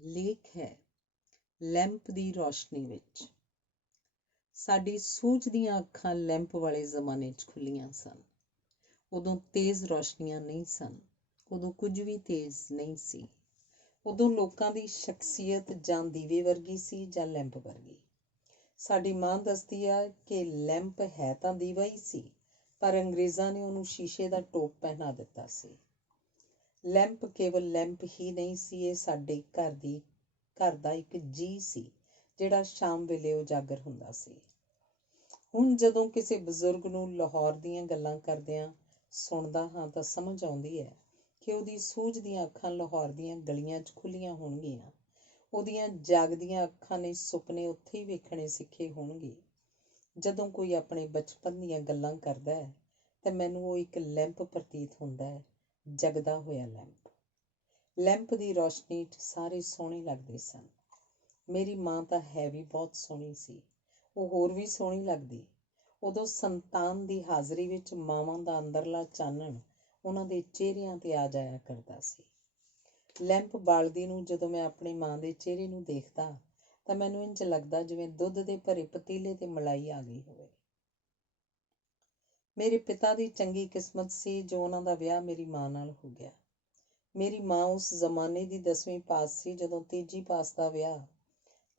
ਲੇਖ ਹੈ ਲੈਂਪ ਦੀ ਰੌਸ਼ਨੀ ਵਿੱਚ। ਸਾਡੀ ਸੂਝ ਦੀਆਂ ਅੱਖਾਂ ਲੈਂਪ ਵਾਲੇ ਜ਼ਮਾਨੇ 'ਚ ਖੁੱਲ੍ਹੀਆਂ ਸਨ। ਉਦੋਂ ਤੇਜ਼ ਰੌਸ਼ਨੀਆਂ ਨਹੀਂ ਸਨ। ਉਦੋਂ ਕੁਝ ਵੀ ਤੇਜ਼ ਨਹੀਂ ਸੀ। ਉਦੋਂ ਲੋਕਾਂ ਦੀ ਸ਼ਖਸੀਅਤ ਜਾਂ ਦੀਵੇ ਵਰਗੀ ਸੀ ਜਾਂ ਲੈਂਪ ਵਰਗੀ। ਸਾਡੀ ਮਾਂ ਦੱਸਦੀ ਆ ਕਿ ਲੈਂਪ ਹੈ ਤਾਂ ਦੀਵਾ ਹੀ ਸੀ, ਪਰ ਅੰਗਰੇਜ਼ਾਂ ਨੇ ਉਹਨੂੰ ਸ਼ੀਸ਼ੇ ਦਾ ਟੋਪ ਪਹਿਨਾ ਦਿੱਤਾ ਸੀ। ਲੈਂਪ ਕੇਵਲ ਲੈਂਪ ਹੀ ਨਹੀਂ ਸੀ, ਇਹ ਸਾਡੇ ਘਰ ਦਾ ਇੱਕ ਜੀਅ ਸੀ ਜਿਹੜਾ ਸ਼ਾਮ ਵੇਲੇ ਉਜਾਗਰ ਹੁੰਦਾ ਸੀ। ਹੁਣ ਜਦੋਂ ਕਿਸੇ ਬਜ਼ੁਰਗ ਨੂੰ ਲਾਹੌਰ ਦੀਆਂ ਗੱਲਾਂ ਕਰਦਿਆਂ ਸੁਣਦਾ ਹਾਂ ਤਾਂ ਸਮਝ ਆਉਂਦੀ ਹੈ ਕਿ ਉਹਦੀ ਸੂਝ ਦੀਆਂ ਅੱਖਾਂ ਲਾਹੌਰ ਦੀਆਂ ਗਲੀਆਂ 'ਚ ਖੁੱਲ੍ਹੀਆਂ ਹੋਣਗੀਆਂ। ਉਹਦੀਆਂ ਜਾਗਦੀਆਂ ਅੱਖਾਂ ਨੇ ਸੁਪਨੇ ਉੱਥੇ ਹੀ ਵੇਖਣੇ ਸਿੱਖੇ ਹੋਣਗੇ। ਜਦੋਂ ਕੋਈ ਆਪਣੇ ਬਚਪਨ ਦੀਆਂ ਗੱਲਾਂ ਕਰਦਾ ਹੈ ਤਾਂ ਮੈਨੂੰ ਉਹ ਇੱਕ ਲੈਂਪ ਪ੍ਰਤੀਤ ਹੁੰਦਾ ਹੈ, ਜਗਦਾ ਹੋਇਆ ਲੈਂਪ। ਲੈਂਪ ਦੀ ਰੌਸ਼ਨੀ 'ਚ ਸਾਰੇ ਸੋਹਣੇ ਲੱਗਦੇ ਸਨ। ਮੇਰੀ ਮਾਂ ਤਾਂ ਹੈ ਵੀ ਬਹੁਤ ਸੋਹਣੀ ਸੀ। ਉਹ ਹੋਰ ਵੀ ਸੋਹਣੀ ਲੱਗਦੀ। ਉਦੋਂ ਸੰਤਾਨ ਦੀ ਹਾਜ਼ਰੀ ਵਿੱਚ ਮਾਵਾਂ ਦਾ ਅੰਦਰਲਾ ਚਾਨਣ ਉਹਨਾਂ ਦੇ ਚਿਹਰਿਆਂ 'ਤੇ ਆ ਜਾਇਆ ਕਰਦਾ ਸੀ। ਲੈਂਪ ਬਾਲਦੀ ਨੂੰ ਜਦੋਂ ਮੈਂ ਆਪਣੀ ਮਾਂ ਦੇ ਚਿਹਰੇ ਨੂੰ ਦੇਖਦਾ ਤਾਂ ਮੈਨੂੰ ਇੰਝ ਲੱਗਦਾ ਜਿਵੇਂ ਦੁੱਧ ਦੇ ਭਰੇ ਪਤੀਲੇ 'ਤੇ ਮਲਾਈ ਆ ਗਈ ਹੋਵੇ। ਮੇਰੇ ਪਿਤਾ ਦੀ ਚੰਗੀ ਕਿਸਮਤ ਸੀ ਜੋ ਉਹਨਾਂ ਦਾ ਵਿਆਹ ਮੇਰੀ ਮਾਂ ਨਾਲ ਹੋ ਗਿਆ। ਮੇਰੀ ਮਾਂ ਉਸ ਜ਼ਮਾਨੇ ਦੀ 10ਵੀਂ ਪਾਸ ਸੀ ਜਦੋਂ ਤੀਜੀ ਪਾਸ ਦਾ ਵਿਆਹ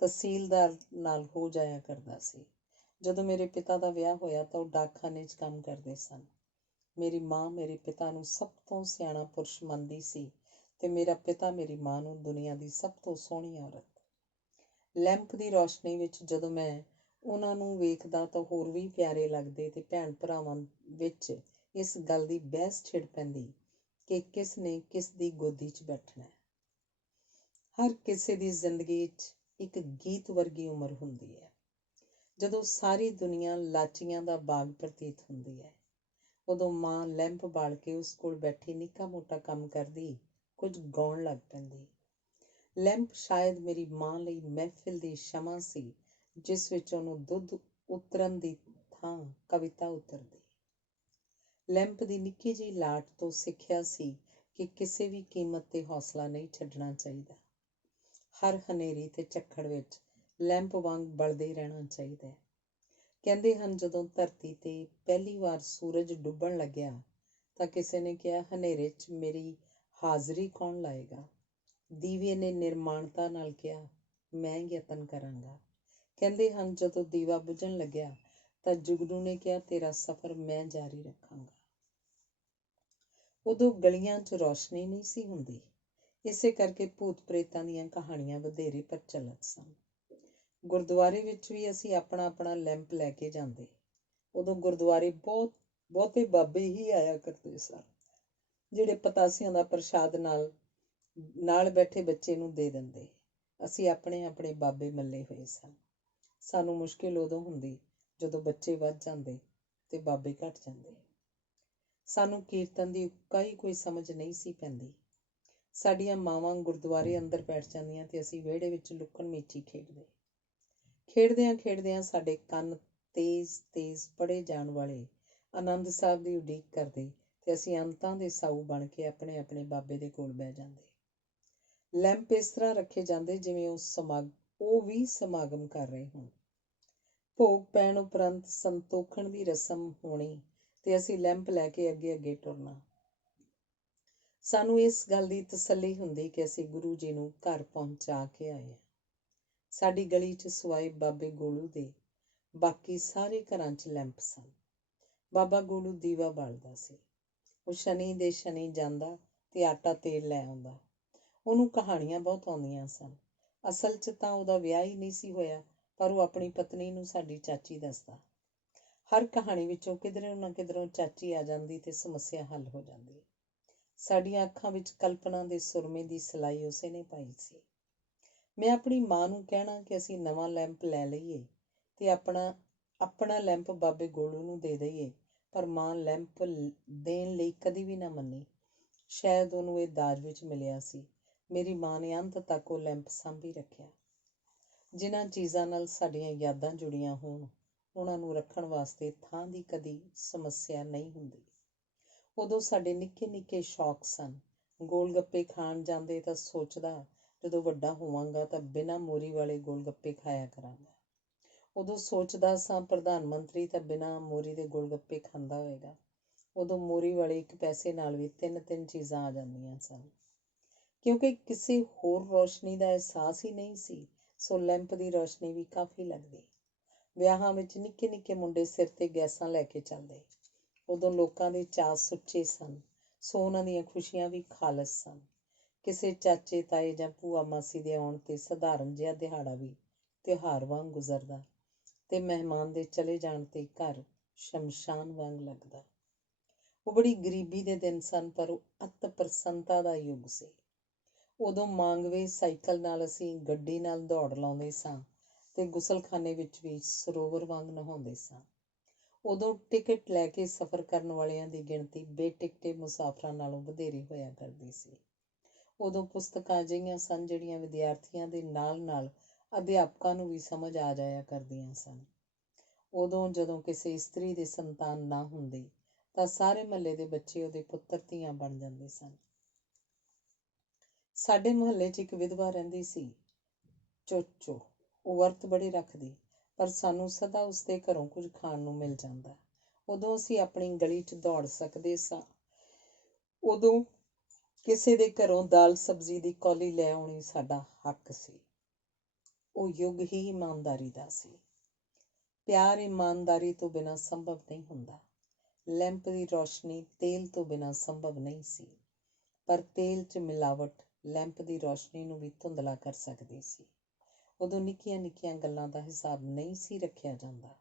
ਤਹਿਸੀਲਦਾਰ ਨਾਲ ਹੋ ਜਾਇਆ ਕਰਦਾ ਸੀ। ਜਦੋਂ ਮੇਰੇ ਪਿਤਾ ਦਾ ਵਿਆਹ ਹੋਇਆ ਤਾਂ ਉਹ ਡਾਕਖਾਨੇ 'ਚ ਕੰਮ ਕਰਦੇ ਸਨ। ਮੇਰੀ ਮਾਂ ਮੇਰੇ ਪਿਤਾ ਨੂੰ ਸਭ ਤੋਂ ਸਿਆਣਾ ਪੁਰਸ਼ ਮੰਨਦੀ ਸੀ ਅਤੇ ਮੇਰਾ ਪਿਤਾ ਮੇਰੀ ਮਾਂ ਨੂੰ ਦੁਨੀਆ ਦੀ ਸਭ ਤੋਂ ਸੋਹਣੀ ਔਰਤ। ਲੈਂਪ ਦੀ ਰੌਸ਼ਨੀ ਵਿੱਚ ਜਦੋਂ ਮੈਂ ਉਹਨਾਂ ਨੂੰ ਵੇਖਦਾ ਤਾਂ ਹੋਰ ਵੀ ਪਿਆਰੇ ਲੱਗਦੇ ਅਤੇ ਭੈਣ ਭਰਾਵਾਂ ਵਿੱਚ ਇਸ ਗੱਲ ਦੀ ਬਹਿਸ ਛਿੜ ਪੈਂਦੀ ਕਿ ਕਿਸ ਨੇ ਕਿਸ ਦੀ ਗੋਦੀ 'ਚ ਬੈਠਣਾ ਹੈ। ਹਰ ਕਿਸੇ ਦੀ ਜ਼ਿੰਦਗੀ 'ਚ ਇੱਕ ਗੀਤ ਵਰਗੀ ਉਮਰ ਹੁੰਦੀ ਹੈ, ਜਦੋਂ ਸਾਰੀ ਦੁਨੀਆ ਲਾਚੀਆਂ ਦਾ ਬਾਗ ਪ੍ਰਤੀਤ ਹੁੰਦੀ ਹੈ। ਉਦੋਂ ਮਾਂ ਲੈਂਪ ਬਾਲ ਕੇ ਉਸ ਕੋਲ ਬੈਠੀ ਨਿੱਕਾ ਮੋਟਾ ਕੰਮ ਕਰਦੀ, ਕੁਝ ਗਾਉਣ ਲੱਗ ਪੈਂਦੀ। ਲੈਂਪ ਸ਼ਾਇਦ ਮੇਰੀ ਮਾਂ ਲਈ ਮਹਿਫਿਲ ਦੀ ਸ਼ਮਾ ਸੀ ਜਿਸ ਵਿੱਚ ਉਹਨੂੰ ਦੁੱਧ ਉਤਰਨ ਦੀ ਥਾਂ ਕਵਿਤਾ ਉਤਰਦੀ। ਲੈਂਪ ਦੀ ਨਿੱਕੀ ਜਿਹੀ ਲਾਟ ਤੋਂ ਸਿੱਖਿਆ ਸੀ ਕਿ ਕਿਸੇ ਵੀ ਕੀਮਤ 'ਤੇ ਹੌਸਲਾ ਨਹੀਂ ਛੱਡਣਾ ਚਾਹੀਦਾ। ਹਰ ਹਨੇਰੀ ਤੇ ਝੱਖੜ ਵਿੱਚ ਲੈਂਪ ਵਾਂਗ ਬਲਦੇ ਰਹਿਣਾ ਚਾਹੀਦਾ ਹੈ। ਕਹਿੰਦੇ ਹਨ ਜਦੋਂ ਧਰਤੀ 'ਤੇ ਪਹਿਲੀ ਵਾਰ ਸੂਰਜ ਡੁੱਬਣ ਲੱਗਿਆ ਤਾਂ ਕਿਸੇ ਨੇ ਕਿਹਾ ਹਨੇਰੇ 'ਚ ਮੇਰੀ ਹਾਜ਼ਰੀ ਕੌਣ ਲਾਏਗਾ। ਦੀਵੇ ਨੇ ਨਿਰਮਾਣਤਾ ਨਾਲ ਕਿਹਾ ਮੈਂ ਯਤਨ ਕਰਾਂਗਾ। ਕਹਿੰਦੇ ਹਨ ਜਦੋਂ ਦੀਵਾ ਬੁਝਣ ਲੱਗਿਆ ਤਾਂ ਜੁਗਨੂ ਨੇ ਕਿਹਾ ਤੇਰਾ ਸਫ਼ਰ ਮੈਂ ਜਾਰੀ ਰੱਖਾਂਗਾ। ਉਦੋਂ ਗਲੀਆਂ 'ਚ ਰੌਸ਼ਨੀ ਨਹੀਂ ਸੀ ਹੁੰਦੀ, ਇਸੇ ਕਰਕੇ ਭੂਤ ਪ੍ਰੇਤਾਂ ਦੀਆਂ ਕਹਾਣੀਆਂ ਵਧੇਰੇ ਪ੍ਰਚਲਿਤ ਸਨ। ਗੁਰਦੁਆਰੇ ਵਿੱਚ ਵੀ ਅਸੀਂ ਆਪਣਾ ਆਪਣਾ ਲੈਂਪ ਲੈ ਕੇ ਜਾਂਦੇ। ਉਦੋਂ ਗੁਰਦੁਆਰੇ ਬਹੁਤੇ ਬਾਬੇ ਹੀ ਆਇਆ ਕਰਦੇ ਸਨ ਜਿਹੜੇ ਪਤਾਸਿਆਂ ਦਾ ਪ੍ਰਸ਼ਾਦ ਨਾਲ ਬੈਠੇ ਬੱਚੇ ਨੂੰ ਦੇ ਦਿੰਦੇ। ਅਸੀਂ ਆਪਣੇ ਆਪਣੇ ਬਾਬੇ ਮੱਲੇ ਹੋਏ ਸਨ। ਸਾਨੂੰ ਮੁਸ਼ਕਿਲ ਉਦੋਂ ਹੁੰਦੀ ਜਦੋਂ ਬੱਚੇ ਵੱਧ ਜਾਂਦੇ ਤੇ ਬਾਬੇ ਘੱਟ ਜਾਂਦੇ। ਸਾਨੂੰ ਕੀਰਤਨ ਦੀ ਕੋਈ ਸਮਝ ਨਹੀਂ ਸੀ ਪੈਂਦੀ। ਸਾਡੀਆਂ ਮਾਵਾਂ ਗੁਰਦੁਆਰੇ ਅੰਦਰ ਬੈਠ ਜਾਂਦੀਆਂ ਤੇ ਅਸੀਂ ਵਿਹੜੇ ਵਿੱਚ ਲੁਕਣ ਮੀਚੀ ਖੇਡਦੇ। ਖੇਡਦਿਆਂ ਸਾਡੇ ਕੰਨ ਤੇਜ਼ ਪੜ੍ਹੇ ਜਾਣ ਵਾਲੇ ਆਨੰਦ ਸਾਹਿਬ ਦੀ ਉਡੀਕ ਕਰਦੇ ਤੇ ਅਸੀਂ ਅੰਤਾਂ ਦੇ ਸਾਊ ਬਣ ਕੇ ਆਪਣੇ ਆਪਣੇ ਬਾਬੇ ਦੇ ਕੋਲ ਬਹਿ ਜਾਂਦੇ। ਲੈਂਪ ਇਸ ਤਰ੍ਹਾਂ ਰੱਖੇ ਜਾਂਦੇ ਜਿਵੇਂ ਉਹ ਵੀ ਸਮਾਗਮ ਕਰ ਰਹੇ ਹੋਣ। ਭੋਗ ਪੈਣ ਉਪਰੰਤ ਸੰਤੋਖਣ ਦੀ ਰਸਮ ਹੋਣੀ ਤੇ ਅਸੀਂ ਲੈਂਪ ਲੈ ਕੇ ਅੱਗੇ ਅੱਗੇ ਟੁਰਨਾ। ਸਾਨੂੰ ਇਸ ਗੱਲ ਦੀ ਤਸੱਲੀ ਹੁੰਦੀ ਕਿ ਅਸੀਂ ਗੁਰੂ ਜੀ ਨੂੰ ਘਰ ਪਹੁੰਚਾ ਕੇ ਆਏ ਹਾਂ। ਸਾਡੀ ਗਲੀ 'ਚ ਸਿਵਾਏ ਬਾਬੇ ਗੋਲੂ ਦੇ ਬਾਕੀ ਸਾਰੇ ਘਰਾਂ 'ਚ ਲੈਂਪ ਸਨ। ਬਾਬਾ ਗੋਲੂ ਦੀਵਾ ਬਾਲਦਾ ਸੀ। ਉਹ ਸ਼ਨੀ ਦੇ ਸ਼ਨੀ ਜਾਂਦਾ ਤੇ ਆਟਾ ਤੇਲ ਲੈ ਆਉਂਦਾ। ਉਹਨੂੰ ਕਹਾਣੀਆਂ ਬਹੁਤ ਆਉਂਦੀਆਂ ਸਨ। ਅਸਲ 'ਚ ਤਾਂ ਉਹਦਾ ਵਿਆਹ ਹੀ ਨਹੀਂ ਸੀ ਹੋਇਆ, ਪਰ ਉਹ ਆਪਣੀ ਪਤਨੀ ਨੂੰ ਸਾਡੀ ਚਾਚੀ ਦੱਸਦਾ। ਹਰ ਕਹਾਣੀ ਵਿੱਚੋਂ ਕਿਧਰੋਂ ਨਾ ਕਿਧਰੋਂ ਚਾਚੀ ਆ ਜਾਂਦੀ ਤੇ ਸਮੱਸਿਆ ਹੱਲ ਹੋ ਜਾਂਦੀ। ਸਾਡੀਆਂ ਅੱਖਾਂ ਵਿੱਚ ਕਲਪਨਾ ਦੇ ਸੁਰਮੇ ਦੀ ਸਿਲਾਈ ਉਸੇ ਨੇ ਪਾਈ ਸੀ। ਮੈਂ ਆਪਣੀ ਮਾਂ ਨੂੰ ਕਹਿਣਾ ਕਿ ਅਸੀਂ ਨਵਾਂ ਲੈਂਪ ਲੈ ਲਈਏ ਤੇ ਆਪਣਾ ਲੈਂਪ ਬਾਬੇ ਗੋਲੂ ਨੂੰ ਦੇ ਦਈਏ, ਪਰ ਮਾਂ ਲੈਂਪ ਦੇਣ ਲਈ ਕਦੀ ਵੀ ਨਾ ਮੰਨੀ। ਸ਼ਾਇਦ ਉਹਨੂੰ ਇਹ ਦਾਜ ਵਿੱਚ ਮਿਲਿਆ ਸੀ। ਮੇਰੀ ਮਾਂ ਨੇ ਅੰਤ ਤੱਕ ਉਹ ਲੈਂਪ ਸਾਂਭੀ ਰੱਖਿਆ। ਜਿਨ੍ਹਾਂ ਚੀਜ਼ਾਂ ਨਾਲ ਸਾਡੀਆਂ ਯਾਦਾਂ ਜੁੜੀਆਂ ਹੋਣ ਉਹਨਾਂ ਨੂੰ ਰੱਖਣ ਵਾਸਤੇ ਥਾਂ ਦੀ ਕਦੀ ਸਮੱਸਿਆ ਨਹੀਂ ਹੁੰਦੀ। ਉਦੋਂ ਸਾਡੇ ਨਿੱਕੇ ਨਿੱਕੇ ਸ਼ੌਕ ਸਨ। ਗੋਲ ਗੱਪੇ ਖਾਣ ਜਾਂਦੇ ਤਾਂ ਸੋਚਦਾ ਜਦੋਂ ਵੱਡਾ ਹੋਵਾਂਗਾ ਤਾਂ ਬਿਨਾਂ ਮੋਰੀ ਵਾਲੇ ਗੋਲ ਗੱਪੇ ਖਾਇਆ ਕਰਾਂਗਾ। ਉਦੋਂ ਸੋਚਦਾ ਸਾਂ ਪ੍ਰਧਾਨ ਮੰਤਰੀ ਤਾਂ ਬਿਨਾਂ ਮੋਰੀ ਦੇ ਗੋਲ ਗੱਪੇ ਖਾਂਦਾ ਹੋਏਗਾ। ਉਦੋਂ ਮੋਰੀ ਵਾਲੇ 1 ਪੈਸੇ ਨਾਲ ਵੀ 3 ਚੀਜ਼ਾਂ ਆ ਜਾਂਦੀਆਂ ਸਨ, ਕਿਉਂਕਿ ਕਿਸੇ ਹੋਰ ਰੋਸ਼ਨੀ ਦਾ ਅਹਿਸਾਸ ਹੀ ਨਹੀਂ ਸੀ, ਸੋ ਲੈਂਪ ਦੀ ਰੋਸ਼ਨੀ ਵੀ ਕਾਫੀ ਲੱਗਦੀ। ਵਿਆਹਾਂ ਵਿੱਚ ਨਿੱਕੇ ਨਿੱਕੇ ਮੁੰਡੇ ਸਿਰ ਤੇ ਗੈਸਾਂ ਲੈ ਕੇ ਚੱਲਦੇ। ਉਦੋਂ ਲੋਕਾਂ ਦੇ ਚਾਅ ਸੁੱਚੇ ਸਨ, ਸੋ ਉਹਨਾਂ ਦੀਆਂ ਖੁਸ਼ੀਆਂ ਵੀ ਖਾਲਸ ਸਨ। ਕਿਸੇ ਚਾਚੇ ਤਾਏ ਜਾਂ ਭੂਆ ਮਾਸੀ ਦੇ ਆਉਣ ਤੇ ਸਧਾਰਨ ਜਿਹਾ ਦਿਹਾੜਾ ਵੀ ਤਿਉਹਾਰ ਵਾਂਗ ਗੁਜ਼ਰਦਾ ਤੇ ਮਹਿਮਾਨ ਦੇ ਚਲੇ ਜਾਣ ਤੇ ਘਰ ਸ਼ਮਸ਼ਾਨ ਵਾਂਗ ਲੱਗਦਾ। ਉਹ ਬੜੀ ਗਰੀਬੀ ਦੇ ਦਿਨ ਸਨ, ਪਰ ਉਹ ਅਤ ਪ੍ਰਸੰਨਤਾ ਦਾ ਯੁੱਗ ਸੀ। ਉਦੋਂ ਮਾਂਗਵੇ ਸਾਈਕਲ ਨਾਲ ਅਸੀਂ ਗੱਡੀ ਨਾਲ ਦੌੜ ਲਾਉਂਦੇ ਸਾਂ ਤੇ ਗੁਸਲਖਾਨੇ ਵਿੱਚ ਵੀ ਸਰੋਵਰ ਵਾਂਗ ਨਹਾਉਂਦੇ ਸਾਂ। ਉਦੋਂ ਟਿਕਟ ਲੈ ਕੇ ਸਫ਼ਰ ਕਰਨ ਵਾਲਿਆਂ ਦੀ ਗਿਣਤੀ ਬੇਟਿਕਟੇ ਮੁਸਾਫਰਾਂ ਨਾਲੋਂ ਵਧੇਰੇ ਹੋਇਆ ਕਰਦੀ ਸੀ। ਉਦੋਂ ਪੁਸਤਕਾਂ ਅਜਿਹੀਆਂ ਸਨ ਜਿਹੜੀਆਂ ਵਿਦਿਆਰਥੀਆਂ ਦੇ ਨਾਲ ਨਾਲ ਅਧਿਆਪਕਾਂ ਨੂੰ ਵੀ ਸਮਝ ਆ ਜਾਇਆ ਕਰਦੀਆਂ ਸਨ। ਉਦੋਂ ਜਦੋਂ ਕਿਸੇ ਇਸਤਰੀ ਦੇ ਸੰਤਾਨ ਨਾ ਹੁੰਦੀ ਤਾਂ ਸਾਰੇ ਮਹੱਲੇ ਦੇ ਬੱਚੇ ਉਹਦੇ ਪੁੱਤਰ ਧੀਆਂ ਬਣ ਜਾਂਦੇ ਸਨ। ਸਾਡੇ ਮੁਹੱਲੇ 'ਚ ਇੱਕ ਵਿਧਵਾ ਰਹਿੰਦੀ ਸੀ, ਚੋਚੋ। ਉਹ ਵਰਤ ਬੜੇ ਰੱਖਦੀ, ਪਰ ਸਾਨੂੰ ਸਦਾ ਉਸਦੇ ਘਰੋਂ ਕੁਝ ਖਾਣ ਨੂੰ ਮਿਲ ਜਾਂਦਾ। ਉਦੋਂ ਅਸੀਂ ਆਪਣੀ ਗਲੀ 'ਚ ਦੌੜ ਸਕਦੇ ਸਾਂ। ਉਦੋਂ ਕਿਸੇ ਦੇ ਘਰੋਂ ਦਾਲ ਸਬਜ਼ੀ ਦੀ ਕੌਲੀ ਲੈ ਆਉਣੀ ਸਾਡਾ ਹੱਕ ਸੀ। ਉਹ ਯੁੱਗ ਹੀ ਇਮਾਨਦਾਰੀ ਦਾ ਸੀ। ਪਿਆਰ ਇਮਾਨਦਾਰੀ ਤੋਂ ਬਿਨਾਂ ਸੰਭਵ ਨਹੀਂ ਹੁੰਦਾ। ਲੈਂਪ ਦੀ ਰੋਸ਼ਨੀ ਤੇਲ ਤੋਂ ਬਿਨਾਂ ਸੰਭਵ ਨਹੀਂ ਸੀ, ਪਰ ਤੇਲ 'ਚ ਮਿਲਾਵਟ ਲੈਂਪ ਦੀ ਰੋਸ਼ਨੀ ਨੂੰ ਵੀ ਧੁੰਦਲਾ ਕਰ ਸਕਦੀ ਸੀ। ਉਦੋਂ ਨਿੱਕੀਆਂ ਨਿੱਕੀਆਂ ਗੱਲਾਂ ਦਾ ਹਿਸਾਬ ਨਹੀਂ ਸੀ ਰੱਖਿਆ ਜਾਂਦਾ।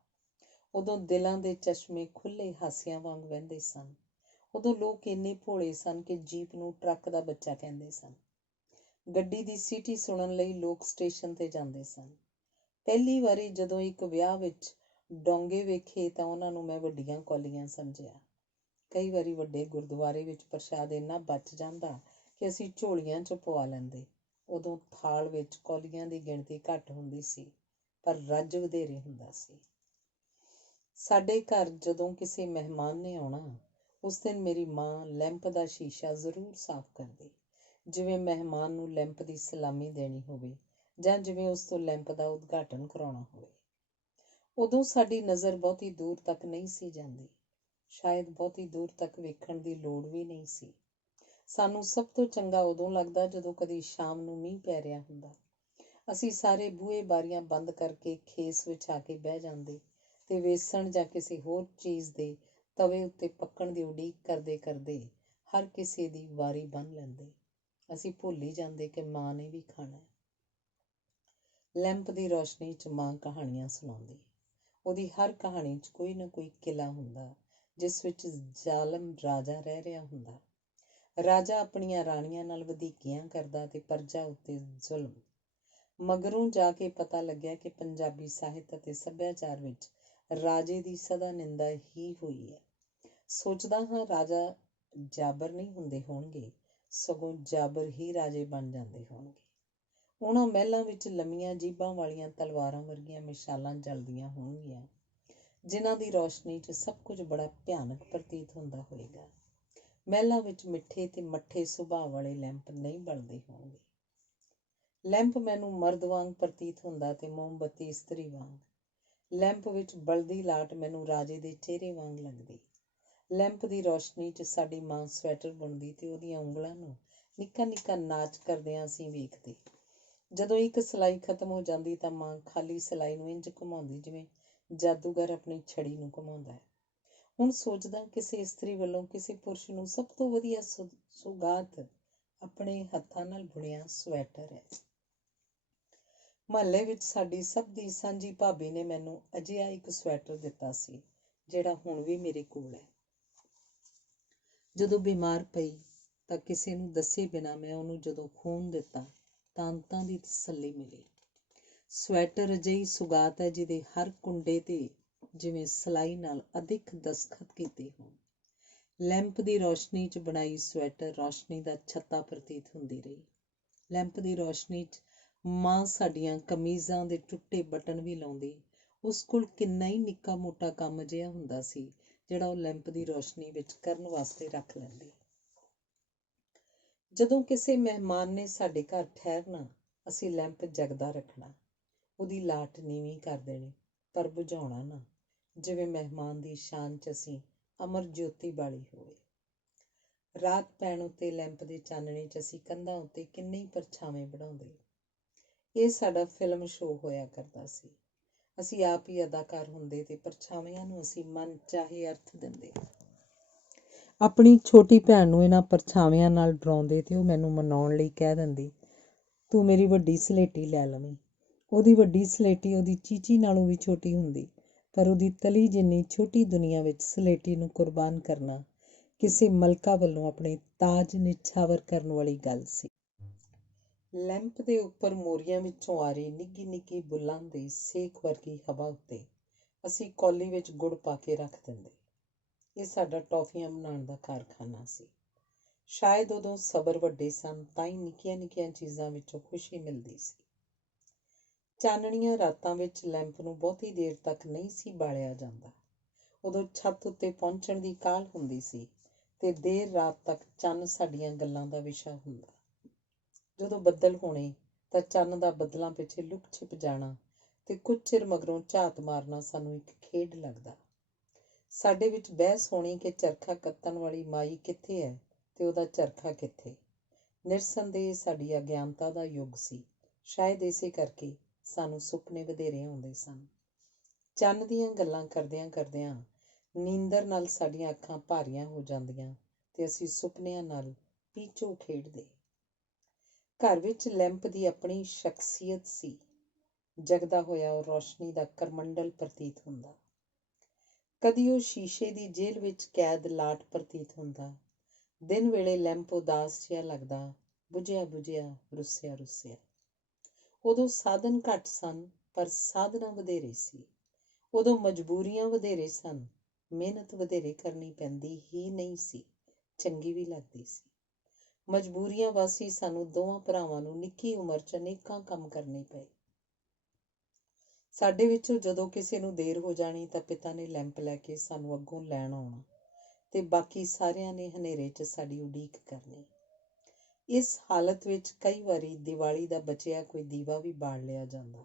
ਉਦੋਂ ਦਿਲਾਂ ਦੇ ਚਸ਼ਮੇ ਖੁੱਲ੍ਹੇ ਹਾਸਿਆਂ ਵਾਂਗ ਵਹਿੰਦੇ ਸਨ। ਉਦੋਂ ਲੋਕ ਇੰਨੇ ਭੋਲੇ ਸਨ ਕਿ ਜੀਪ ਨੂੰ ਟਰੱਕ ਦਾ ਬੱਚਾ ਕਹਿੰਦੇ ਸਨ। ਗੱਡੀ ਦੀ ਸੀਟੀ ਸੁਣਨ ਲਈ ਲੋਕ ਸਟੇਸ਼ਨ ਤੇ ਜਾਂਦੇ ਸਨ। ਪਹਿਲੀ ਵਾਰੀ ਜਦੋਂ ਇੱਕ ਵਿਆਹ ਵਿੱਚ ਡੋਂਗੇ ਵੇਖੇ ਤਾਂ ਉਹਨਾਂ ਨੂੰ ਮੈਂ ਵੱਡੀਆਂ ਕੌਲੀਆਂ ਸਮਝਿਆ। ਕਈ ਵਾਰੀ ਵੱਡੇ ਗੁਰਦੁਆਰੇ ਵਿੱਚ ਪ੍ਰਸ਼ਾਦ ਇੰਨਾ ਬਚ ਜਾਂਦਾ ਕਿ ਅਸੀਂ ਝੋਲੀਆਂ 'ਚ ਪਵਾ ਲੈਂਦੇ। ਉਦੋਂ ਥਾਲ ਵਿੱਚ ਕੌਲੀਆਂ ਦੀ ਗਿਣਤੀ ਘੱਟ ਹੁੰਦੀ ਸੀ, ਪਰ ਰੱਜ ਵਧੇਰੇ ਹੁੰਦਾ ਸੀ। ਸਾਡੇ ਘਰ ਜਦੋਂ ਕਿਸੇ ਮਹਿਮਾਨ ਨੇ ਆਉਣਾ, ਉਸ ਦਿਨ ਮੇਰੀ ਮਾਂ ਲੈਂਪ ਦਾ ਸ਼ੀਸ਼ਾ ਜ਼ਰੂਰ ਸਾਫ਼ ਕਰਦੀ, ਜਿਵੇਂ ਮਹਿਮਾਨ ਨੂੰ ਲੈਂਪ ਦੀ ਸਲਾਮੀ ਦੇਣੀ ਹੋਵੇ ਜਾਂ ਜਿਵੇਂ ਉਸ ਤੋਂ ਲੈਂਪ ਦਾ ਉਦਘਾਟਨ ਕਰਾਉਣਾ ਹੋਵੇ। ਉਦੋਂ ਸਾਡੀ ਨਜ਼ਰ ਬਹੁਤੀ ਦੂਰ ਤੱਕ ਨਹੀਂ ਸੀ ਜਾਂਦੀ। ਸ਼ਾਇਦ ਬਹੁਤੀ ਦੂਰ ਤੱਕ ਵੇਖਣ ਦੀ ਲੋੜ ਵੀ ਨਹੀਂ ਸੀ। ਸਾਨੂੰ ਸਭ ਤੋਂ ਚੰਗਾ ਉਦੋਂ ਲੱਗਦਾ ਜਦੋਂ ਕਦੀ ਸ਼ਾਮ ਨੂੰ ਮੀਂਹ ਪੈ ਰਿਹਾ ਹੁੰਦਾ। ਅਸੀਂ ਸਾਰੇ ਬੂਹੇ ਬਾਰੀਆਂ ਬੰਦ ਕਰਕੇ ਖੇਸ ਵਿੱਚ ਆ ਕੇ ਬਹਿ ਜਾਂਦੇ ਤੇ ਵੇਸਣ ਜਾਂ ਕਿਸੇ ਹੋਰ ਚੀਜ਼ ਦੇ ਤਵੇ ਉੱਤੇ ਪੱਕਣ ਦੀ ਉਡੀਕ ਕਰਦੇ ਕਰਦੇ ਹਰ ਕਿਸੇ ਦੀ ਵਾਰੀ ਬੰਨ੍ਹ ਲੈਂਦੇ। ਅਸੀਂ ਭੁੱਲ ਹੀ ਜਾਂਦੇ ਕਿ ਮਾਂ ਨੇ ਵੀ ਖਾਣਾ। ਲੈਂਪ ਦੀ ਰੋਸ਼ਨੀ 'ਚ ਮਾਂ ਕਹਾਣੀਆਂ ਸੁਣਾਉਂਦੀ। ਉਹਦੀ ਹਰ ਕਹਾਣੀ 'ਚ ਕੋਈ ਨਾ ਕੋਈ ਕਿਲ੍ਹਾ ਹੁੰਦਾ ਜਿਸ ਵਿੱਚ ਜ਼ਾਲਮ ਰਾਜਾ ਰਹਿ ਰਿਹਾ ਹੁੰਦਾ। ਰਾਜਾ ਆਪਣੀਆਂ ਰਾਣੀਆਂ ਨਾਲ ਵਧੀਕੀਆਂ ਕਰਦਾ ਤੇ ਪਰਜਾ ਉੱਤੇ ਜ਼ੁਲਮ। ਮਗਰੋਂ ਜਾ ਕੇ ਪਤਾ ਲੱਗਿਆ ਕਿ ਪੰਜਾਬੀ ਸਾਹਿਤ ਅਤੇ ਸੱਭਿਆਚਾਰ ਵਿੱਚ ਰਾਜੇ ਦੀ ਸਦਾ ਨਿੰਦਾ ਹੀ ਹੋਈ ਹੈ। ਸੋਚਦਾ ਹਾਂ ਰਾਜਾ ਜਾਬਰ ਨਹੀਂ ਹੁੰਦੇ ਹੋਣਗੇ, ਸਗੋਂ ਜਾਬਰ ਹੀ ਰਾਜੇ ਬਣ ਜਾਂਦੇ ਹੋਣਗੇ। ਉਹਨਾਂ ਮਹਿਲਾਂ ਵਿੱਚ ਲੰਮੀਆਂ ਜੀਭਾਂ ਵਾਲੀਆਂ ਤਲਵਾਰਾਂ ਵਰਗੀਆਂ ਮਿਸਾਲਾਂ ਜਲਦੀਆਂ ਹੋਣਗੀਆਂ, ਜਿਨ੍ਹਾਂ ਦੀ ਰੋਸ਼ਨੀ 'ਚ ਸਭ ਕੁਝ ਬੜਾ ਭਿਆਨਕ ਪ੍ਰਤੀਤ ਹੁੰਦਾ ਹੋਏਗਾ। ਮਹਿਲਾਂ ਵਿੱਚ ਮਿੱਠੇ ਤੇ ਮੱਠੇ ਸੁਭਾਅ ਵਾਲੇ ਲੈਂਪ ਨਹੀਂ ਬਲਦੇ ਹੋਣਗੇ। ਲੈਂਪ ਮੈਨੂੰ ਮਰਦ ਵਾਂਗ ਪ੍ਰਤੀਤ ਹੁੰਦਾ ਤੇ ਮੋਮਬੱਤੀ ਇਸਤਰੀ ਵਾਂਗ। ਲੈਂਪ ਵਿੱਚ ਬਲਦੀ ਲਾਟ ਮੈਨੂੰ ਰਾਜੇ ਦੇ ਚਿਹਰੇ ਵਾਂਗ ਲੱਗਦੀ। ਲੈਂਪ ਦੀ ਰੋਸ਼ਨੀ 'ਚ ਸਾਡੀ ਮਾਂ ਸਵੈਟਰ ਬੁਣਦੀ ਤੇ ਉਹਦੀਆਂ ਉਂਗਲਾਂ ਨੂੰ ਨਿੱਕਾ ਨਿੱਕਾ ਨਾਚ ਕਰਦਿਆਂ ਅਸੀਂ ਵੇਖਦੇ। ਜਦੋਂ ਇੱਕ ਸਿਲਾਈ ਖਤਮ ਹੋ ਜਾਂਦੀ ਤਾਂ ਮਾਂ ਖਾਲੀ ਸਿਲਾਈ ਨੂੰ ਇੰਝ ਘੁਮਾਉਂਦੀ ਜਿਵੇਂ ਜਾਦੂਗਰ ਆਪਣੀ ਛੜੀ ਨੂੰ ਘੁਮਾਉਂਦਾ ਹੈ। ਹੁਣ ਸੋਚਦਾ ਕਿਸੇ ਇਸਤਰੀ ਵੱਲੋਂ ਕਿਸੇ ਪੁਰਸ਼ ਨੂੰ ਸਭ ਤੋਂ ਵਧੀਆ ਸੁਗਾਤ ਆਪਣੇ ਹੱਥਾਂ ਨਾਲ ਬੁਣਿਆ ਸਵੈਟਰ ਹੈ। ਮੁਹੱਲੇ ਵਿੱਚ ਸਾਡੀ ਸਭ ਦੀ ਸਾਂਝੀ ਭਾਬੀ ਨੇ ਮੈਨੂੰ ਅਜਿਹਾ ਇੱਕ ਸਵੈਟਰ ਦਿੱਤਾ ਸੀ, ਜਿਹੜਾ ਹੁਣ ਵੀ ਮੇਰੇ ਕੋਲ ਹੈ। ਜਦੋਂ ਬਿਮਾਰ ਪਈ ਤਾਂ ਕਿਸੇ ਨੂੰ ਦੱਸੇ ਬਿਨਾਂ ਮੈਂ ਉਹਨੂੰ ਜਦੋਂ ਖੂਨ ਦਿੱਤਾ ਤਾਂ ਅੰਤਾਂ ਦੀ ਤਸੱਲੀ ਮਿਲੀ। ਸਵੈਟਰ ਅਜਿਹੀ ਸੁਗਾਤ ਹੈ ਜਿਹਦੇ ਹਰ ਕੁੰਡੇ ਤੇ ਜਿਵੇਂ ਸਿਲਾਈ ਨਾਲ ਅਦਿੱਖ ਦਸਖਤ ਕੀਤੇ ਹੋਣ। ਲੈਂਪ ਦੀ ਰੋਸ਼ਨੀ 'ਚ ਬਣਾਈ ਸਵੈਟਰ ਰੋਸ਼ਨੀ ਦਾ ਛੱਤਾ ਪ੍ਰਤੀਤ ਹੁੰਦੀ ਰਹੀ। ਲੈਂਪ ਦੀ ਰੋਸ਼ਨੀ 'ਚ ਮਾਂ ਸਾਡੀਆਂ ਕਮੀਜ਼ਾਂ ਦੇ ਟੁੱਟੇ ਬਟਨ ਵੀ ਲਾਉਂਦੀ। ਉਸ ਕੋਲ ਕਿੰਨਾ ਹੀ ਨਿੱਕਾ ਮੋਟਾ ਕੰਮ ਅਜਿਹਾ ਹੁੰਦਾ ਸੀ ਜਿਹੜਾ ਉਹ ਲੈਂਪ ਦੀ ਰੋਸ਼ਨੀ ਵਿੱਚ ਕਰਨ ਵਾਸਤੇ ਰੱਖ ਲੈਂਦੀ। ਜਦੋਂ ਕਿਸੇ ਮਹਿਮਾਨ ਨੇ ਸਾਡੇ ਘਰ ਠਹਿਰਨਾ, ਅਸੀਂ ਲੈਂਪ ਜਗਦਾ ਰੱਖਣਾ, ਉਹਦੀ ਲਾਟ ਨੀਵੀਂ ਕਰ ਦੇਣੀ, ਪਰ ਬੁਝਾਉਣਾ ਨਾ, ਜਿਵੇਂ ਮਹਿਮਾਨ ਦੀ ਸ਼ਾਨ 'ਚ ਅਸੀਂ ਅਮਰ ਜੋਤੀ ਬਾਲੀ ਹੋਵੇ। ਰਾਤ ਪੈਣ ਉੱਤੇ ਲੈਂਪ ਦੇ ਚਾਨਣੇ 'ਚ ਅਸੀਂ ਕੰਧਾਂ ਉੱਤੇ ਕਿੰਨੇ ਹੀ ਪਰਛਾਵੇਂ ਬਣਾਉਂਦੇ। ਇਹ ਸਾਡਾ ਫਿਲਮ ਸ਼ੋਅ ਹੋਇਆ ਕਰਦਾ ਸੀ। ਅਸੀਂ ਆਪ ਹੀ ਅਦਾਕਾਰ ਹੁੰਦੇ ਤੇ ਪਰਛਾਵਿਆਂ ਨੂੰ ਅਸੀਂ ਮਨ ਚਾਹੇ ਅਰਥ ਦਿੰਦੇ। ਆਪਣੀ ਛੋਟੀ ਭੈਣ ਨੂੰ ਇਹਨਾਂ ਪਰਛਾਵਿਆਂ ਨਾਲ ਡਰਾਉਂਦੇ ਤੇ ਉਹ ਮੈਨੂੰ ਮਨਾਉਣ ਲਈ ਕਹਿ ਦਿੰਦੀ, ਤੂੰ ਮੇਰੀ ਵੱਡੀ ਸਲੇਟੀ ਲੈ ਲਵੀਂ। ਉਹਦੀ ਵੱਡੀ ਸਲੇਟੀ ਉਹਦੀ ਚੀਚੀ ਨਾਲੋਂ ਵੀ ਛੋਟੀ ਹੁੰਦੀ, ਪਰ ਉਹਦੀ ਤਲੀ ਜਿੰਨੀ ਛੋਟੀ ਦੁਨੀਆ ਵਿੱਚ ਸਲੇਟੀ ਨੂੰ ਕੁਰਬਾਨ ਕਰਨਾ ਕਿਸੇ ਮਲਕਾ ਵੱਲੋਂ ਆਪਣੇ ਤਾਜ ਨਿਛਾਵਰ ਕਰਨ ਵਾਲੀ ਗੱਲ ਸੀ। ਲੈਂਪ ਦੇ ਉੱਪਰ ਮੋਰੀਆਂ ਵਿੱਚੋਂ ਆ ਰਹੀ ਨਿੱਘੀ ਨਿੱਘੀ ਬੁੱਲਾਂ ਦੀ ਸੇਕ ਵਰਗੀ ਹਵਾ ਉੱਤੇ ਅਸੀਂ ਕੌਲੀ ਵਿੱਚ ਗੁੜ ਪਾ ਕੇ ਰੱਖ ਦਿੰਦੇ। ਇਹ ਸਾਡਾ ਟੌਫੀਆਂ ਬਣਾਉਣ ਦਾ ਕਾਰਖਾਨਾ ਸੀ। ਸ਼ਾਇਦ ਉਦੋਂ ਸਬਰ ਵੱਡੇ ਸਨ, ਤਾਂ ਹੀ ਨਿੱਕੀਆਂ ਨਿੱਕੀਆਂ ਚੀਜ਼ਾਂ ਵਿੱਚੋਂ ਖੁਸ਼ੀ ਮਿਲਦੀ ਸੀ। ਚਾਨਣੀਆਂ ਰਾਤਾਂ ਵਿੱਚ ਲੈਂਪ ਨੂੰ ਬਹੁਤੀ ਦੇਰ ਤੱਕ ਨਹੀਂ ਸੀ ਬਾਲਿਆ ਜਾਂਦਾ। ਉਦੋਂ ਛੱਤ ਉੱਤੇ ਪਹੁੰਚਣ ਦੀ ਕਾਹਲ ਹੁੰਦੀ ਸੀ ਤੇ ਦੇਰ ਰਾਤ ਤੱਕ ਚੰਨ ਸਾਡੀਆਂ ਗੱਲਾਂ ਦਾ ਵਿਸ਼ਾ ਹੁੰਦਾ। ਜਦੋਂ ਬੱਦਲ ਹੋਣੇ ਤਾਂ ਚੰਨ ਦਾ ਬੱਦਲਾਂ ਪਿੱਛੇ ਲੁਕ ਛਿਪ ਜਾਣਾ ਤੇ ਕੁਝ ਚਿਰ ਮਗਰੋਂ ਝਾਤ ਮਾਰਨਾ ਸਾਨੂੰ ਇੱਕ ਖੇਡ ਲੱਗਦਾ। ਸਾਡੇ ਵਿੱਚ ਬਹਿਸ ਹੋਣੀ ਕਿ ਚਰਖਾ ਕੱਤਣ ਵਾਲੀ ਮਾਈ ਕਿੱਥੇ ਹੈ ਤੇ ਉਹਦਾ ਚਰਖਾ ਕਿੱਥੇ। ਨਿਰਸੰਦੇਹ ਸਾਡੀ ਅਗਿਆਨਤਾ ਦਾ ਯੁੱਗ ਸੀ। ਸ਼ਾਇਦ ਇਸੇ ਕਰਕੇ ਸਾਨੂੰ ਸੁਪਨੇ ਵਧੇਰੇ ਆਉਂਦੇ ਸਨ। ਚੰਨ ਦੀਆਂ ਗੱਲਾਂ ਕਰਦਿਆਂ ਕਰਦਿਆਂ ਨੀਂਦਰ ਨਾਲ ਸਾਡੀਆਂ ਅੱਖਾਂ ਭਾਰੀਆਂ ਹੋ ਜਾਂਦੀਆਂ ਤੇ ਅਸੀਂ ਸੁਪਨਿਆਂ ਨਾਲ ਪੀਚੋ ਖੇਡਦੇ। ਘਰ ਵਿੱਚ ਲੈਂਪ ਦੀ ਆਪਣੀ ਸ਼ਖਸੀਅਤ ਸੀ। ਜਗਦਾ ਹੋਇਆ ਉਹ ਰੌਸ਼ਨੀ ਦਾ ਕਰਮੰਡਲ ਪ੍ਰਤੀਤ ਹੁੰਦਾ। ਕਦੀ ਉਹ ਸ਼ੀਸ਼ੇ ਦੀ ਜੇਲ੍ਹ ਵਿੱਚ ਕੈਦ ਲਾਟ ਪ੍ਰਤੀਤ ਹੁੰਦਾ। ਦਿਨ ਵੇਲੇ ਲੈਂਪ ਉਦਾਸ ਜਿਹਾ ਲੱਗਦਾ, ਬੁਝਿਆ ਬੁਝਿਆ, ਰੁੱਸਿਆ ਰੁੱਸਿਆ। ਉਦੋਂ ਸਾਧਨ ਘੱਟ ਸਨ, ਪਰ ਸਾਧਨਾ ਵਧੇਰੇ ਸੀ। ਉਦੋਂ ਮਜਬੂਰੀਆਂ ਵਧੇਰੇ ਸਨ, ਮਿਹਨਤ ਵਧੇਰੇ ਕਰਨੀ ਪੈਂਦੀ ਹੀ ਨਹੀਂ ਸੀ, ਚੰਗੀ ਵੀ ਲੱਗਦੀ ਸੀ। ਮਜਬੂਰੀਆਂ ਵਾਸੀ ਸਾਨੂੰ ਦੋਵਾਂ ਭਰਾਵਾਂ ਨੂੰ ਨਿੱਕੀ ਉਮਰ 'ਚ ਅਨੇਕਾਂ ਕੰਮ ਕਰਨੇ ਪਏ। ਸਾਡੇ ਵਿੱਚੋਂ ਜਦੋਂ ਕਿਸੇ ਨੂੰ ਦੇਰ ਹੋ ਜਾਣੀ ਤਾਂ ਪਿਤਾ ਨੇ ਲੈਂਪ ਲੈ ਕੇ ਸਾਨੂੰ ਅੱਗੋਂ ਲੈਣ ਆਉਣਾ ਤੇ ਬਾਕੀ ਸਾਰਿਆਂ ਨੇ ਹਨੇਰੇ 'ਚ ਸਾਡੀ ਉਡੀਕ ਕਰਨੀ। ਇਸ ਹਾਲਤ ਵਿੱਚ ਕਈ ਵਾਰੀ ਦੀਵਾਲੀ ਦਾ ਬਚਿਆ ਕੋਈ ਦੀਵਾ ਵੀ ਬਾਲ ਲਿਆ ਜਾਂਦਾ।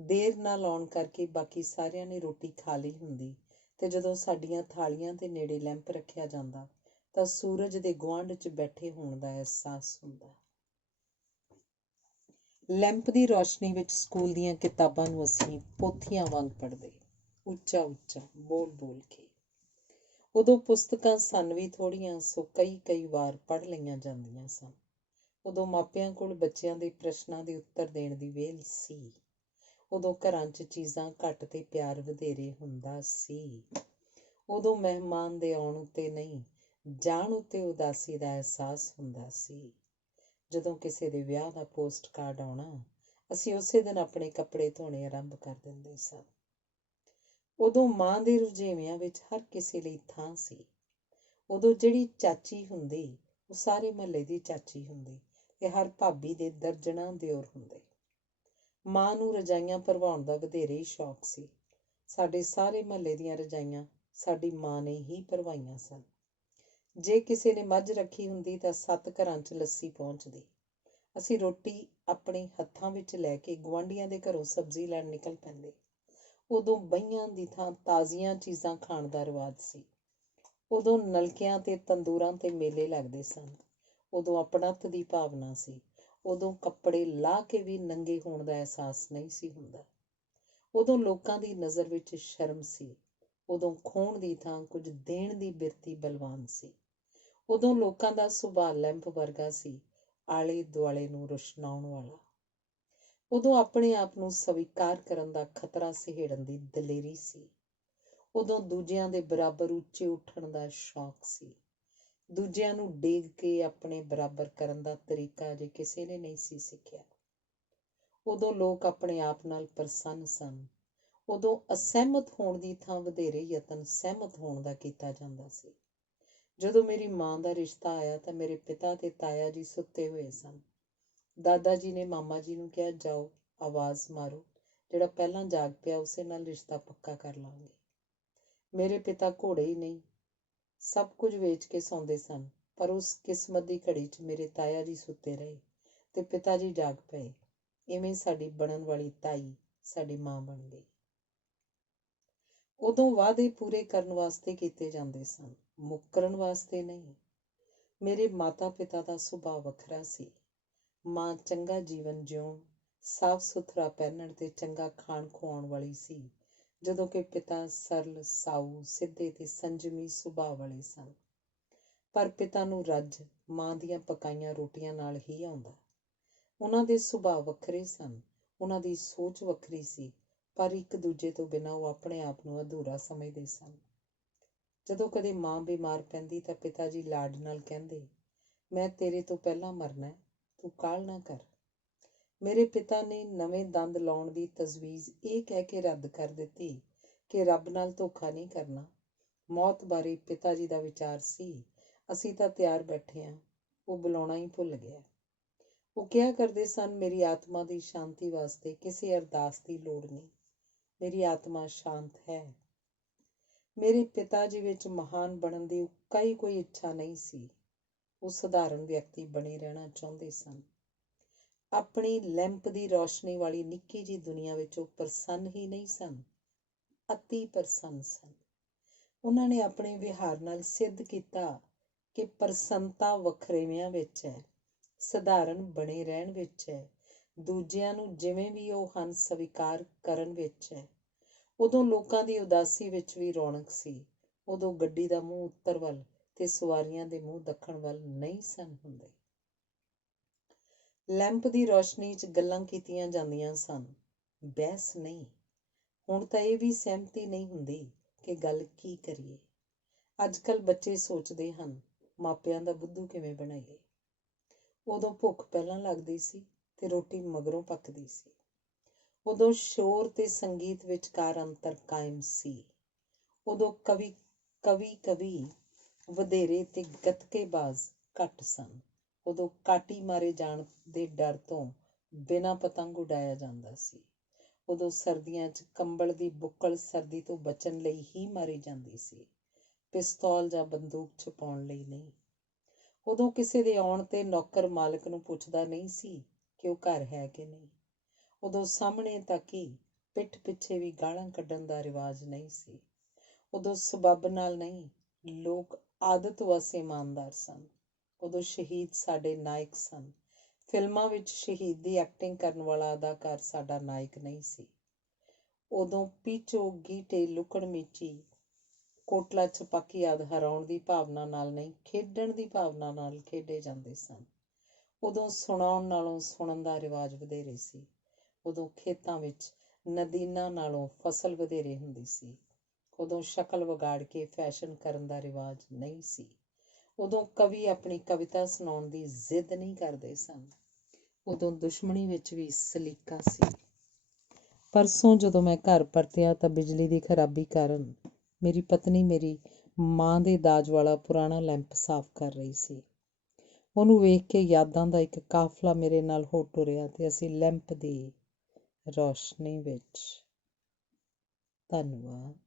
ਦੇਰ ਨਾਲ ਆਉਣ ਕਰਕੇ ਬਾਕੀ ਸਾਰਿਆਂ ਨੇ ਰੋਟੀ ਖਾ ਲਈ ਹੁੰਦੀ ਤੇ ਜਦੋਂ ਸਾਡੀਆਂ ਥਾਲੀਆਂ ਦੇ ਨੇੜੇ ਲੈਂਪ ਰੱਖਿਆ ਜਾਂਦਾ ਤਾਂ ਸੂਰਜ ਦੇ ਗੁਆਂਢ 'ਚ ਬੈਠੇ ਹੋਣ ਦਾ ਅਹਿਸਾਸ ਹੁੰਦਾ। ਲੈਂਪ ਦੀ ਰੌਸ਼ਨੀ ਵਿੱਚ ਸਕੂਲ ਦੀਆਂ ਕਿਤਾਬਾਂ ਨੂੰ ਅਸੀਂ ਪੋਥੀਆਂ ਵਾਂਗ ਪੜ੍ਹਦੇ, ਉੱਚਾ ਉੱਚਾ ਬੋਲ ਬੋਲ ਕੇ। ਉਦੋਂ ਪੁਸਤਕਾਂ ਸਨ ਵੀ ਥੋੜ੍ਹੀਆਂ, ਸੋ ਕਈ ਵਾਰ ਪੜ੍ਹ ਲਈਆਂ ਜਾਂਦੀਆਂ ਸਨ। ਉਦੋਂ ਮਾਪਿਆਂ ਕੋਲ ਬੱਚਿਆਂ ਦੇ ਪ੍ਰਸ਼ਨਾਂ ਦੇ ਉੱਤਰ ਦੇਣ ਦੀ ਵਿਹਲ ਸੀ। ਉਦੋਂ ਘਰਾਂ 'ਚ ਚੀਜ਼ਾਂ ਘੱਟ ਤੇ ਪਿਆਰ ਵਧੇਰੇ ਹੁੰਦਾ ਸੀ। ਉਦੋਂ ਮਹਿਮਾਨ ਦੇ ਆਉਣ ਉੱਤੇ ਨਹੀਂ, ਜਾਣ ਉੱਤੇ ਉਦਾਸੀ ਦਾ ਅਹਿਸਾਸ ਹੁੰਦਾ ਸੀ। ਜਦੋਂ ਕਿਸੇ ਦੇ ਵਿਆਹ ਦਾ ਪੋਸਟ ਕਾਰਡ ਆਉਣਾ, ਅਸੀਂ ਉਸੇ ਦਿਨ ਆਪਣੇ ਕੱਪੜੇ ਧੋਣੇ ਆਰੰਭ ਕਰ ਦਿੰਦੇ ਸਾਂ। ਉਦੋਂ ਮਾਂ ਦੇ ਰੁਝੇਵਿਆਂ ਵਿੱਚ ਹਰ ਕਿਸੇ ਲਈ ਥਾਂ ਸੀ। ਉਦੋਂ ਜਿਹੜੀ ਚਾਚੀ ਹੁੰਦੀ, ਉਹ ਸਾਰੇ ਮਹੱਲੇ ਦੀ ਚਾਚੀ ਹੁੰਦੀ ਤੇ ਹਰ ਭਾਬੀ ਦੇ ਦਰਜਨਾਂ ਦਿਓਰ ਹੁੰਦੇ। ਮਾਂ ਨੂੰ ਰਜਾਈਆਂ ਭਰਵਾਉਣ ਦਾ ਵਧੇਰੇ ਹੀ ਸ਼ੌਕ ਸੀ। ਸਾਡੇ ਸਾਰੇ ਮਹੱਲੇ ਦੀਆਂ ਰਜਾਈਆਂ ਸਾਡੀ ਮਾਂ ਨੇ ਹੀ ਭਰਵਾਈਆਂ ਸਨ। ਜੇ ਕਿਸੇ ਨੇ ਮੱਝ ਰੱਖੀ ਹੁੰਦੀ ਤਾਂ 7 ਘਰਾਂ 'ਚ ਲੱਸੀ ਪਹੁੰਚਦੀ। ਅਸੀਂ ਰੋਟੀ ਆਪਣੇ ਹੱਥਾਂ ਵਿੱਚ ਲੈ ਕੇ ਗੁਆਂਢੀਆਂ ਦੇ ਘਰੋਂ ਸਬਜ਼ੀ ਲੈਣ ਨਿਕਲ ਪੈਂਦੇ। ਉਦੋਂ ਬਹੀਆਂ ਦੀ ਥਾਂ ਤਾਜ਼ੀਆਂ ਚੀਜ਼ਾਂ ਖਾਣ ਦਾ ਰਿਵਾਜ ਸੀ। ਉਦੋਂ ਨਲਕਿਆਂ ਤੇ ਤੰਦੂਰਾਂ ਤੇ ਮੇਲੇ ਲੱਗਦੇ ਸਨ। ਉਦੋਂ ਆਪਣੱਤ ਦੀ ਭਾਵਨਾ ਸੀ। ਉਦੋਂ ਕੱਪੜੇ ਲਾਹ ਕੇ ਵੀ ਨੰਗੇ ਹੋਣ ਦਾ ਅਹਿਸਾਸ ਨਹੀਂ ਸੀ ਹੁੰਦਾ। ਉਦੋਂ ਲੋਕਾਂ ਦੀ ਨਜ਼ਰ ਵਿੱਚ ਸ਼ਰਮ ਸੀ। ਉਦੋਂ ਖੋਹਣ ਦੀ ਥਾਂ ਕੁਝ ਦੇਣ ਦੀ ਬਿਰਤੀ ਬਲਵਾਨ ਸੀ। ਉਦੋਂ ਲੋਕਾਂ ਦਾ ਸੁਭਾਅ ਲੈਂਪ ਵਰਗਾ ਸੀ, ਆਲੇ ਦੁਆਲੇ ਨੂੰ ਰੁਸ਼ਨਾਉਣ ਵਾਲਾ। ਉਦੋਂ ਆਪਣੇ ਆਪ ਨੂੰ ਸਵੀਕਾਰ ਕਰਨ ਦਾ ਖਤਰਾ ਸਹੇੜਨ ਦੀ ਦਲੇਰੀ ਸੀ। ਉਦੋਂ ਦੂਜਿਆਂ ਦੇ ਬਰਾਬਰ ਉੱਚੇ ਉੱਠਣ ਦਾ ਸ਼ੌਕ ਸੀ। ਦੂਜਿਆਂ ਨੂੰ ਡੇਗ ਕੇ ਆਪਣੇ ਬਰਾਬਰ ਕਰਨ ਦਾ ਤਰੀਕਾ ਅਜੇ ਕਿਸੇ ਨੇ ਨਹੀਂ ਸੀ ਸਿੱਖਿਆ। ਉਦੋਂ ਲੋਕ ਆਪਣੇ ਆਪ ਨਾਲ ਪ੍ਰਸੰਨ ਸਨ। ਉਦੋਂ ਅਸਹਿਮਤ ਹੋਣ ਦੀ ਥਾਂ ਵਧੇਰੇ ਯਤਨ ਸਹਿਮਤ ਹੋਣ ਦਾ ਕੀਤਾ ਜਾਂਦਾ ਸੀ। ਜਦੋਂ ਮੇਰੀ ਮਾਂ ਦਾ ਰਿਸ਼ਤਾ ਆਇਆ ਤਾਂ ਮੇਰੇ ਪਿਤਾ ਤੇ ਤਾਇਆ ਜੀ ਸੁੱਤੇ ਹੋਏ ਸਨ। ਦਾਦਾ ਜੀ ਨੇ ਮਾਮਾ ਜੀ ਨੂੰ ਕਿਹਾ, ਜਾਓ ਆਵਾਜ਼ ਮਾਰੋ, ਜਿਹੜਾ ਪਹਿਲਾਂ ਜਾਗ ਪਿਆ ਉਸੇ ਨਾਲ ਰਿਸ਼ਤਾ ਪੱਕਾ ਕਰ ਲਾਂਗੇ। ਮੇਰੇ ਪਿਤਾ ਘੋੜੇ ਹੀ ਨਹੀਂ, ਸਭ ਕੁਝ ਵੇਚ ਕੇ ਸੌਂਦੇ ਸਨ, ਪਰ ਉਸ ਕਿਸਮਤ ਦੀ ਘੜੀ 'ਚ ਮੇਰੇ ਤਾਇਆ ਜੀ ਸੁੱਤੇ ਰਹੇ ਤੇ ਪਿਤਾ ਜੀ ਜਾਗ ਪਏ। ਇਵੇਂ ਸਾਡੀ ਬਣਨ ਵਾਲੀ ਤਾਈ ਸਾਡੀ ਮਾਂ ਬਣ ਗਈ। ਉਦੋਂ ਵਾਅਦੇ ਪੂਰੇ ਕਰਨ ਵਾਸਤੇ ਕੀਤੇ ਜਾਂਦੇ ਸਨ, ਮੁੱਕਰਨ ਵਾਸਤੇ ਨਹੀਂ। ਮੇਰੇ ਮਾਤਾ ਪਿਤਾ ਦਾ ਸੁਭਾਅ ਵੱਖਰਾ ਸੀ। ਮਾਂ ਚੰਗਾ ਜੀਵਨ ਜਿਉਣ, ਸਾਫ਼ ਸੁਥਰਾ ਪਹਿਨਣ ਤੇ ਚੰਗਾ ਖਾਣ ਖੁਆਉਣ ਵਾਲੀ ਸੀ, ਜਦੋਂ ਕਿ ਪਿਤਾ ਸਰਲ, ਸਾਊ, ਸਿੱਧੇ ਤੇ ਸੰਜਮੀ ਸੁਭਾਅ ਵਾਲੇ ਸਨ। ਪਰ ਪਿਤਾ ਨੂੰ ਰੱਜ ਮਾਂ ਦੀਆਂ ਪਕਾਈਆਂ ਰੋਟੀਆਂ ਨਾਲ ਹੀ ਆਉਂਦਾ। ਉਹਨਾਂ ਦੇ ਸੁਭਾਅ ਵੱਖਰੇ ਸਨ, ਉਹਨਾਂ ਦੀ ਸੋਚ ਵੱਖਰੀ ਸੀ, ਪਰ ਇੱਕ ਦੂਜੇ ਤੋਂ ਬਿਨਾਂ ਉਹ ਆਪਣੇ ਆਪ ਨੂੰ ਅਧੂਰਾ ਸਮਝਦੇ ਸਨ। ਜਦੋਂ ਕਦੇ ਮਾਂ ਬਿਮਾਰ ਪੈਂਦੀ ਤਾਂ ਪਿਤਾ ਜੀ ਲਾਡ ਨਾਲ ਕਹਿੰਦੇ, ਮੈਂ ਤੇਰੇ ਤੋਂ ਪਹਿਲਾਂ ਮਰਨਾ, ਤੂੰ ਕਾਹਲ ਨਾ ਕਰ। ਮੇਰੇ ਪਿਤਾ ਨੇ ਨਵੇਂ ਦੰਦ ਲਾਉਣ ਦੀ ਤਜਵੀਜ਼ ਇਹ ਕਹਿ ਕੇ ਰੱਦ ਕਰ ਦਿੱਤੀ ਕਿ ਰੱਬ ਨਾਲ ਧੋਖਾ ਨਹੀਂ ਕਰਨਾ। ਮੌਤ ਬਾਰੇ ਪਿਤਾ ਜੀ ਦਾ ਵਿਚਾਰ ਸੀ, ਅਸੀਂ ਤਾਂ ਤਿਆਰ ਬੈਠੇ ਹਾਂ, ਉਹ ਬੁਲਾਉਣਾ ਹੀ ਭੁੱਲ ਗਿਆ। ਉਹ ਕਿਹਾ ਕਰਦੇ ਸਨ, ਮੇਰੀ ਆਤਮਾ ਦੀ ਸ਼ਾਂਤੀ ਵਾਸਤੇ ਕਿਸੇ ਅਰਦਾਸ ਦੀ ਲੋੜ ਨਹੀਂ, ਮੇਰੀ ਆਤਮਾ ਸ਼ਾਂਤ ਹੈ। ਮੇਰੇ ਪਿਤਾ ਜੀ ਵਿੱਚ ਮਹਾਨ ਬਣਨ ਦੀ ਕੋਈ ਇੱਛਾ ਨਹੀਂ ਸੀ। ਉਹ ਸਧਾਰਨ ਵਿਅਕਤੀ ਬਣੇ ਰਹਿਣਾ ਚਾਹੁੰਦੇ ਸਨ। ਆਪਣੀ ਲੈਂਪ ਦੀ ਰੌਸ਼ਨੀ ਵਾਲੀ ਨਿੱਕੀ ਜਿਹੀ ਦੁਨੀਆ ਵਿੱਚ ਉਹ ਪ੍ਰਸੰਨ ਹੀ ਨਹੀਂ ਸਨ, ਅਤੀ ਪ੍ਰਸੰਨ ਸਨ। ਉਹਨਾਂ ਨੇ ਆਪਣੇ ਵਿਹਾਰ ਨਾਲ ਸਿੱਧ ਕੀਤਾ ਕਿ ਪ੍ਰਸੰਨਤਾ ਵਖਰੇਵਿਆਂ ਵਿੱਚ ਹੈ, ਸਧਾਰਨ ਬਣੇ ਰਹਿਣ ਵਿੱਚ ਹੈ, ਦੂਜਿਆਂ ਨੂੰ ਜਿਵੇਂ ਵੀ ਉਹ ਹਨ ਸਵੀਕਾਰ ਕਰਨ ਵਿੱਚ ਹੈ। ਉਦੋਂ ਲੋਕਾਂ ਦੀ ਉਦਾਸੀ ਵਿੱਚ ਵੀ ਰੌਣਕ ਸੀ। ਉਦੋਂ ਗੱਡੀ ਦਾ ਮੂੰਹ ਉੱਤਰ ਵੱਲ ਤੇ ਸਵਾਰੀਆਂ ਦੇ ਮੂੰਹ ਦੱਖਣ ਵੱਲ ਨਹੀਂ ਸਨ ਹੁੰਦੇ। ਲੈਂਪ ਦੀ ਰੌਸ਼ਨੀ 'ਚ ਗੱਲਾਂ ਕੀਤੀਆਂ ਜਾਂਦੀਆਂ ਸਨ, ਬਹਿਸ ਨਹੀਂ। ਹੁਣ ਤਾਂ ਇਹ ਵੀ ਸਹਿਮਤੀ ਨਹੀਂ ਹੁੰਦੀ ਕਿ ਗੱਲ ਕੀ ਕਰੀਏ। ਅੱਜ ਕੱਲ੍ਹ ਬੱਚੇ ਸੋਚਦੇ ਹਨ, ਮਾਪਿਆਂ ਦਾ ਬੁੱਧੂ ਕਿਵੇਂ ਬਣਾਈਏ। ਉਦੋਂ ਭੁੱਖ ਪਹਿਲਾਂ ਲੱਗਦੀ ਸੀ ਤੇ ਰੋਟੀ ਮਗਰੋਂ ਪੱਕਦੀ ਸੀ। ਉਦੋਂ ਸ਼ੋਰ ਤੇ ਸੰਗੀਤ ਵਿਚਕਾਰ ਅੰਤਰ ਕਾਇਮ ਸੀ। ਉਦੋਂ ਕਵੀ ਵਧੇਰੇ ਤੇ ਗੱਤਕੇਬਾਜ਼ ਘੱਟ ਸਨ। ਉਦੋਂ ਕਾਟੀ ਮਾਰੇ ਜਾਣ ਦੇ ਡਰ ਤੋਂ ਬਿਨਾਂ ਪਤੰਗ ਉਡਾਇਆ ਜਾਂਦਾ ਸੀ। ਉਦੋਂ ਸਰਦੀਆਂ 'ਚ ਕੰਬਲ ਦੀ ਬੁੱਕਲ ਸਰਦੀ ਤੋਂ ਬਚਣ ਲਈ ਹੀ ਮਾਰੀ ਜਾਂਦੀ ਸੀ, ਪਿਸਤੌਲ ਜਾਂ ਬੰਦੂਕ ਛੁਪਾਉਣ ਲਈ ਨਹੀਂ। ਉਦੋਂ ਕਿਸੇ ਦੇ ਆਉਣ ਤੇ ਨੌਕਰ ਮਾਲਕ ਨੂੰ ਪੁੱਛਦਾ ਨਹੀਂ ਸੀ ਕਿ ਉਹ ਘਰ ਹੈ ਕਿ ਨਹੀਂ। ਉਦੋਂ ਸਾਹਮਣੇ ਤੱਕ ਹੀ ਪਿੱਠ ਪਿੱਛੇ ਵੀ ਗਾਲਾਂ ਕੱਢਣ ਦਾ ਰਿਵਾਜ਼ ਨਹੀਂ ਸੀ। ਉਦੋਂ ਸਬੱਬ ਨਾਲ ਨਹੀਂ, ਲੋਕ ਆਦਤ ਵਸ ਇਮਾਨਦਾਰ ਸਨ। ਉਦੋਂ ਸ਼ਹੀਦ ਸਾਡੇ ਨਾਇਕ ਸਨ। ਫਿਲਮਾਂ ਵਿੱਚ ਸ਼ਹੀਦ ਦੀ ਐਕਟਿੰਗ ਕਰਨ ਵਾਲਾ ਅਦਾਕਾਰ ਸਾਡਾ ਨਾਇਕ ਨਹੀਂ ਸੀ। ਉਦੋਂ ਪੀਚੋ ਗੀਟੇ, ਲੁਕਣ ਮੀਚੀ, ਕੋਟਲਾ ਛਪਾਕੀ ਆਦਿ ਹਰਾਉਣ ਦੀ ਭਾਵਨਾ ਨਾਲ ਨਹੀਂ, ਖੇਡਣ ਦੀ ਭਾਵਨਾ ਨਾਲ ਖੇਡੇ ਜਾਂਦੇ ਸਨ। ਉਦੋਂ ਸੁਣਾਉਣ ਨਾਲੋਂ ਸੁਣਨ ਦਾ ਰਿਵਾਜ ਵਧੇਰੇ ਸੀ। ਉਦੋਂ ਖੇਤਾਂ ਵਿੱਚ ਨਦੀਨਾਂ ਨਾਲੋਂ ਫਸਲ ਵਧੇਰੇ ਹੁੰਦੀ ਸੀ। ਉਦੋਂ ਸ਼ਕਲ ਵਿਗਾੜ ਕੇ ਫੈਸ਼ਨ ਕਰਨ ਦਾ ਰਿਵਾਜ ਨਹੀਂ ਸੀ। ਉਦੋਂ ਕਵੀ ਆਪਣੀ ਕਵਿਤਾ ਸੁਣਾਉਣ ਦੀ ਜ਼ਿੱਦ ਨਹੀਂ ਕਰਦੇ ਸਨ। ਉਦੋਂ ਦੁਸ਼ਮਣੀ ਵਿੱਚ ਵੀ ਸਲੀਕਾ ਸੀ। ਪਰਸੋਂ ਜਦੋਂ ਮੈਂ ਘਰ ਪਰਤਿਆ ਤਾਂ ਬਿਜਲੀ ਦੀ ਖਰਾਬੀ ਕਾਰਨ ਮੇਰੀ ਪਤਨੀ ਮੇਰੀ ਮਾਂ ਦੇ ਦਾਜ ਵਾਲਾ ਪੁਰਾਣਾ ਲੈਂਪ ਸਾਫ਼ ਕਰ ਰਹੀ ਸੀ। ਉਹਨੂੰ ਵੇਖ ਕੇ ਯਾਦਾਂ ਦਾ ਇੱਕ ਕਾਫਲਾ ਮੇਰੇ ਨਾਲ ਹੋ ਟੁਰਿਆ ਤੇ ਅਸੀਂ ਲੈਂਪ ਦੀ ਰੌਸ਼ਨੀ ਵਿੱਚ। ਧੰਨਵਾਦ।